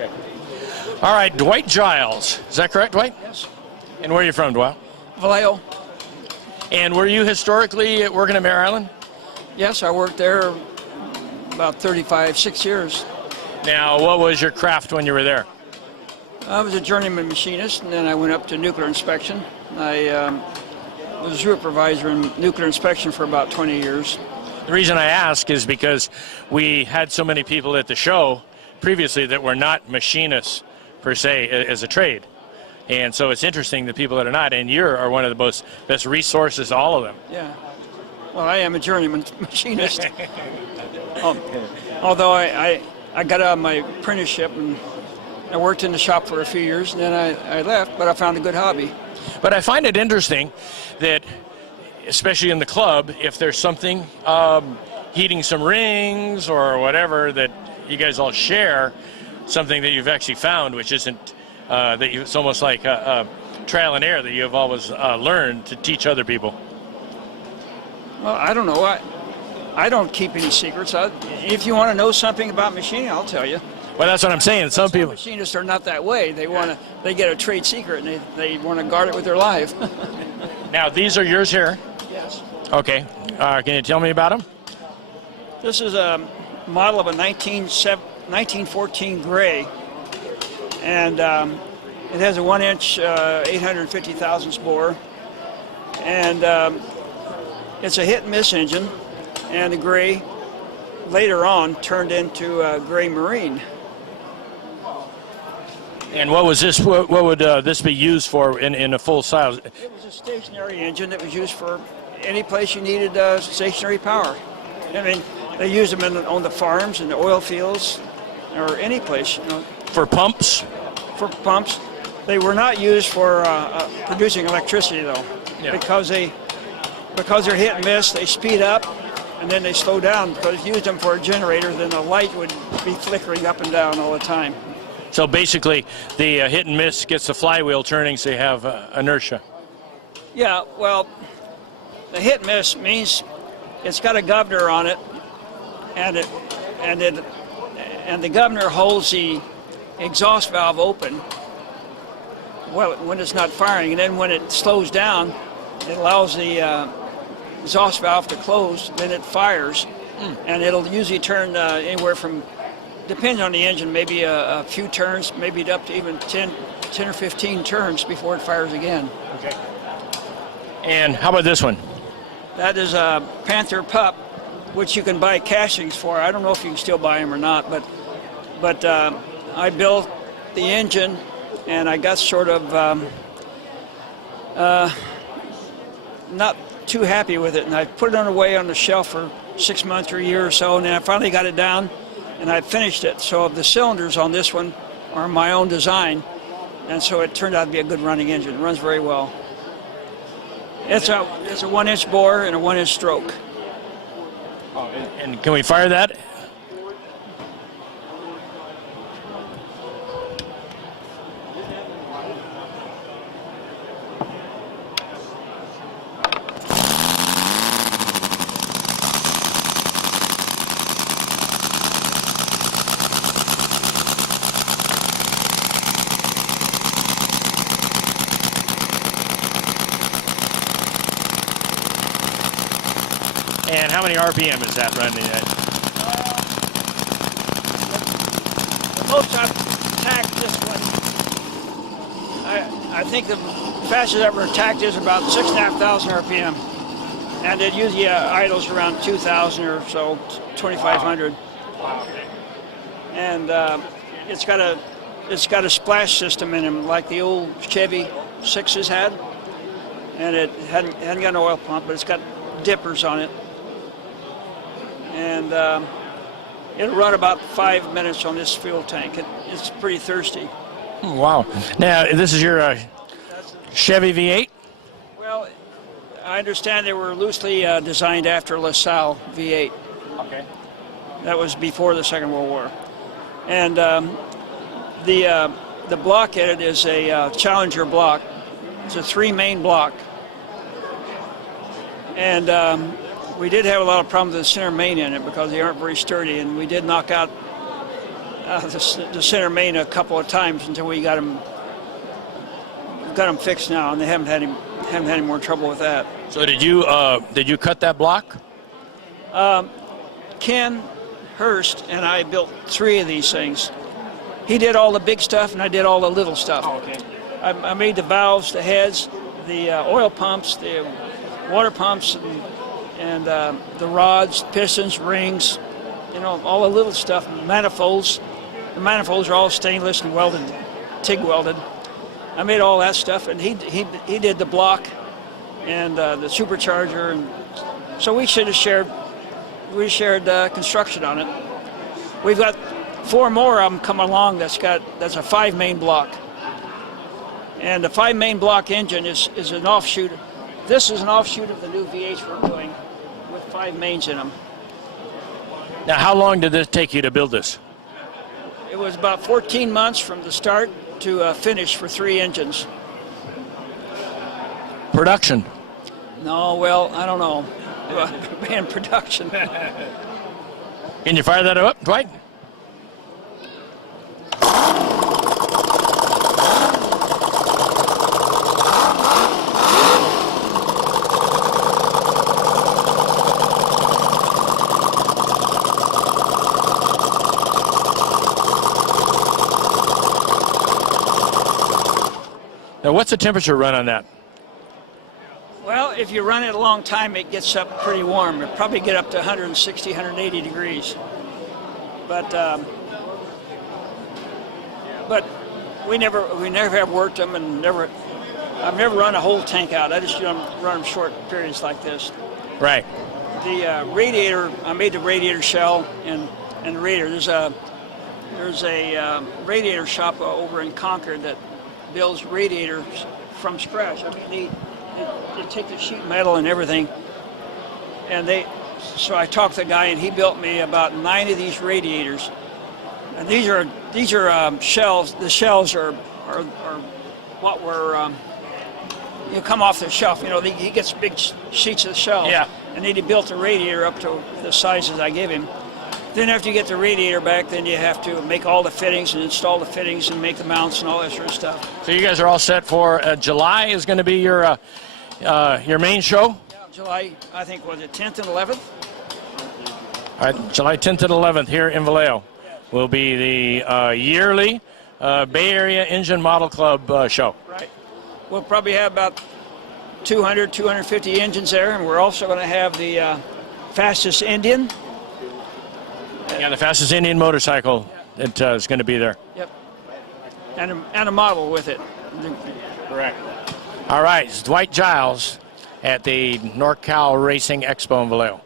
Okay. All right, Dwight Giles. Is that correct, Dwight? Yes. And where are you from, Dwight? Vallejo. And were you historically working at Mare Island? Yes, I worked there about 6 years. Now, what was your craft when you were there? I was a journeyman machinist, and then I went up to nuclear inspection. I was a supervisor in nuclear inspection for about 20 years. The reason I ask is because we had so many people at the show previously that were not machinists per se as a trade. And so it's interesting the people that are not, and you are one of the best resources, all of them. Yeah. Well, I am a journeyman machinist. Although I got out of my apprenticeship and I worked in the shop for a few years, and then I left, but I found a good hobby. But I find it interesting that, especially in the club, if there's something, heating some rings or whatever that you guys all share, something that you've actually found, which isn't, it's almost like a trial and error that you have always learned to teach other people. Well, I don't know. I don't keep any secrets. If you want to know something about machining, I'll tell you. Well, that's what I'm saying. Some people, machinists are not that way. They get a trade secret and they want to guard it with their life. Now, these are yours here. Yes. Okay. Can you tell me about them? This is a model of a 1914 gray, and it has a 1-inch 850 thousandths bore, and it's a hit and miss engine, and the gray later on turned into a gray marine. And what was this? What would this be used for in a full size? It was a stationary engine that was used for any place you needed stationary power. I mean, they used them on the farms, in the oil fields, or any place. You know. For pumps? For pumps. They were not used for producing electricity, though, because they're hit and miss. They speed up, and then they slow down. Because if you used them for a generator, then the light would be flickering up and down all the time. So basically, the hit and miss gets the flywheel turning, so you have inertia. Yeah, well, the hit and miss means it's got a governor on it, and the governor holds the exhaust valve open when it's not firing, and then when it slows down, it allows the exhaust valve to close. Then it fires, and it'll usually turn anywhere from, depending on the engine, maybe a few turns, maybe up to even 10 or 15 turns before it fires again. Okay. And how about this one? That is a Panther Pup, which you can buy castings for. I don't know if you can still buy them or not, but I built the engine, and I got sort of not too happy with it, and I put it away on the shelf for 6 months or a year or so, and then I finally got it down, and I finished it. So the cylinders on this one are my own design, and so it turned out to be a good running engine. It runs very well. It's a 1-inch bore and a 1-inch stroke. Oh, and can we fire that? And how many RPM is that running at? The most I've tacked this one, I think the fastest I've ever tacked is about 6,500 RPM. And it usually idles around 2,000 or so, 2,500. Wow. And it's got a splash system in them like the old Chevy 6s had. And it hadn't got an oil pump, but it's got dippers on it. And it'll run about 5 minutes on this fuel tank. It's pretty thirsty. Wow. Now, this is your Chevy V8? Well, I understand they were loosely designed after LaSalle V8. Okay. That was before the Second World War. And the block in it is a Challenger block. It's a 3-main block. And we did have a lot of problems with the center main in it because they aren't very sturdy, and we did knock out the center main a couple of times until we got them fixed now, and they haven't had any more trouble with that. So did you cut that block? Ken Hurst and I built 3 of these things. He did all the big stuff, and I did all the little stuff. Oh, okay. I made the valves, the heads, the oil pumps, the water pumps, and the rods, pistons, rings, all the little stuff, manifolds. The manifolds are all stainless and welded, TIG welded. I made all that stuff, and he did the block and the supercharger, and so we should have shared. We shared construction on it. We've got 4 more of them coming along. That's a 5 main block, and the 5 main block engine is an offshoot. This is an offshoot of the new V8s we're doing with 5 mains in them. Now, how long did this take you to build this? It was about 14 months from the start to finish for 3 engines. Production? No, well, I don't know. Man, production. Can you fire that up, Dwight? Now, what's the temperature run on that? Well, if you run it a long time, it gets up pretty warm. It'll probably get up to 160, 180 degrees. But we never have worked them, and I've never run a whole tank out. I just run them short periods like this. Right. The radiator, I made the radiator shell and the radiator. There's a radiator shop over in Concord that builds radiators from scratch. I mean, they take the sheet metal and everything, and so I talked to the guy, and he built me about 9 of these radiators. And these are shells. The shells are what were come off the shelf. He gets big sheets of shell. Yeah. And then he built the radiator up to the sizes I gave him. Then after you get the radiator back, then you have to make all the fittings and install the fittings and make the mounts and all that sort of stuff. So you guys are all set for July is going to be your main show? Yeah, July, I think, was it 10th and 11th? All right, July 10th and 11th here in Vallejo will be the yearly Bay Area Engine Model Club show. Right. We'll probably have about 200, 250 engines there, and we're also going to have the fastest Indian. Yeah, the fastest Indian motorcycle that is going to be there. Yep. And a model with it. Correct. All right, it's Dwight Giles at the NorCal Racing Expo in Vallejo.